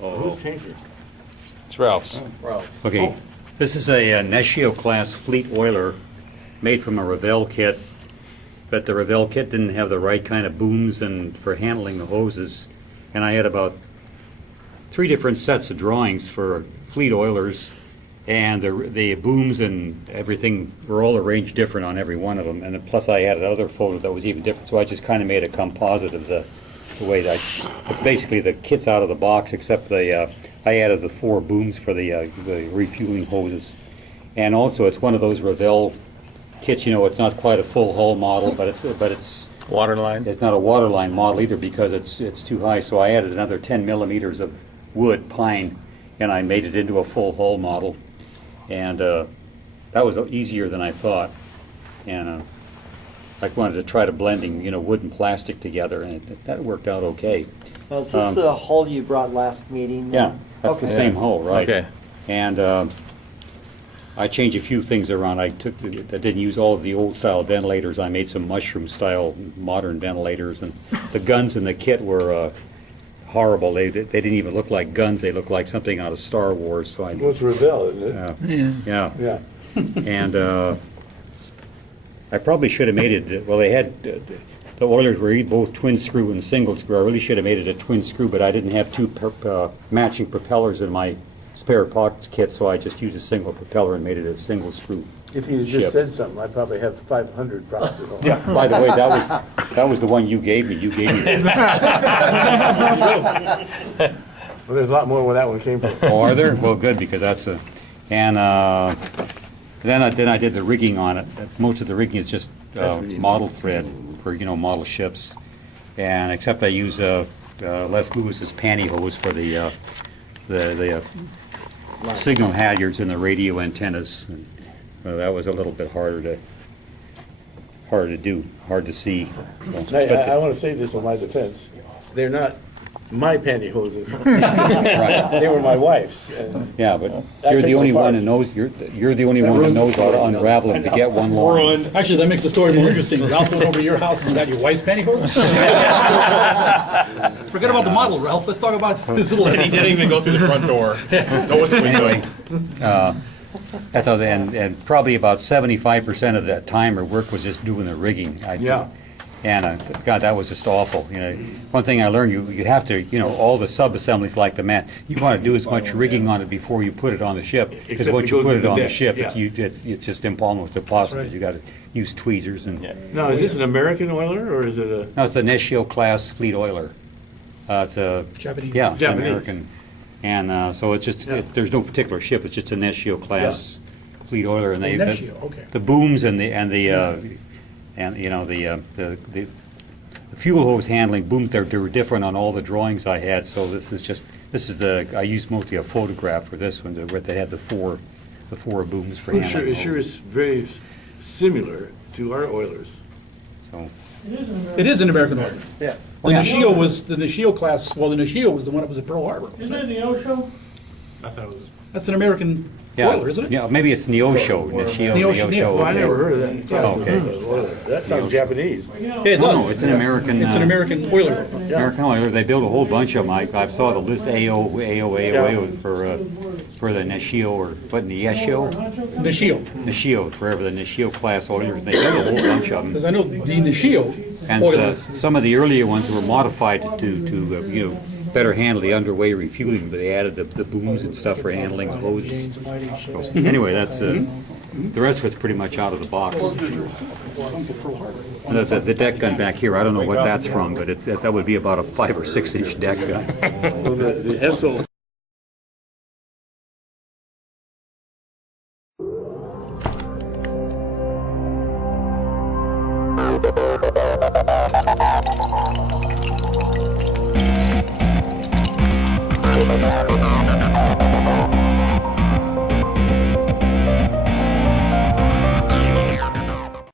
Who's changer? It's Ralph's. Ralph. Okay, this is a Neshio class fleet oiler made from a Revell kit, but the Revell kit didn't have the right kind of booms and for handling the hoses. And I had about 3 different sets of drawings for fleet oilers, and the booms and everything were all arranged different on every one of them. And plus I had another photo that was even different, so I just kind of made a composite of the way that it's basically the kit's out of the box, except I added the 4 booms for the refueling hoses. And also it's one of those Revell kits, you know, it's not quite a full hull model, but it's Waterline? it's not a waterline model either because it's too high. So I added another 10 millimeters of wood, pine, and I made it into a full hull model. And that was easier than I thought. And I wanted to try to blending, you know, wood and plastic together, and that worked out okay. Now, is this the hull you brought last meeting? Yeah, that's Okay. the same hull, right? Okay. And I changed a few things around. I didn't use all of the old style ventilators. I made some mushroom style modern ventilators, and the guns in the kit were horrible. They didn't even look like guns. They looked like something out of Star Wars. So I Well, it's Revell, isn't it? yeah. Yeah. And I probably should have made it, well, they had, the oilers were both twin screw and single screw. I really should have made it a twin screw, but I didn't have 2 matching propellers in my spare parts kit, so I just used a single propeller and made it a single screw. If you had Ship. just said something, I probably have 500 problems at home. Yeah, by the way, that was the one you gave me. You gave me that. Well, there's a lot more where that one came from. Oh, are there? Well, good, because that's a, and then I did the rigging on it. Most of the rigging is just model thread for, you know, model ships. And except I use Les Lewis's pantyhose for the signal halyards and the radio antennas. And, that was a little bit harder to do, hard to see. I want to say this in my defense. They're not my pantyhoses. Right. They were my wife's. And Yeah, but That you're the takes only a one part. who knows, you're the only one who knows how to unravel them to get one line. Actually, that makes the story more interesting. Ralph went over to your house and got your wife's pantyhose? Forget about the model, Ralph. Let's talk about this little... And he didn't even go through the front door. Know what we're doing. That's how and probably about 75% of that time or work was just doing the rigging. Yeah. And God, that was just awful. You know, one thing I learned, you have to, you know, all the sub-assemblies like the mat, you want to do as much rigging on it before you put it on the ship. Because Except once it you goes put in it the on the deck, ship, yeah. it's just almost impossible. You got to use tweezers and. Now, is this an American oiler or is it a? No, it's a Neshio class fleet oiler. It's a Japanese. Yeah, it's Japanese. American, and so it's just there's no particular ship. It's just a Neshio class fleet oiler, and Neshio, okay. the booms and you know the fuel hose handling boom. They were different on all the drawings I had. So this is I used mostly a photograph for this one where they had the four booms for Well, handling. it sure is very similar to our oilers. So. It is an American oiler. Yeah. The Neshio was, the Neshio class, well, the Neshio was the one that was at Pearl Harbor. Isn't it the Osho? I thought it was. That's an American Yeah, oiler, isn't it? Yeah, maybe it's Neshio. Neosho. Well, I never heard of that. class of okay. oiler. That sounds Japanese. Yeah, it No, does. it's an American. It's an American oiler. American oiler. They built a whole bunch of them. I saw the list AO for for the Neshio or, what, Neshio? Neshio, Forever, the Neshio class oilers. They got a whole bunch of them. because I know the Neshio And oiler. some of the earlier ones were modified to better handle the underway refueling, but they added the booms and stuff for handling the hoses. So, anyway, that's, the rest of it's pretty much out of the box. The deck gun back here, I don't know what that's from, but that would be about a 5 or 6 inch deck gun. So the SO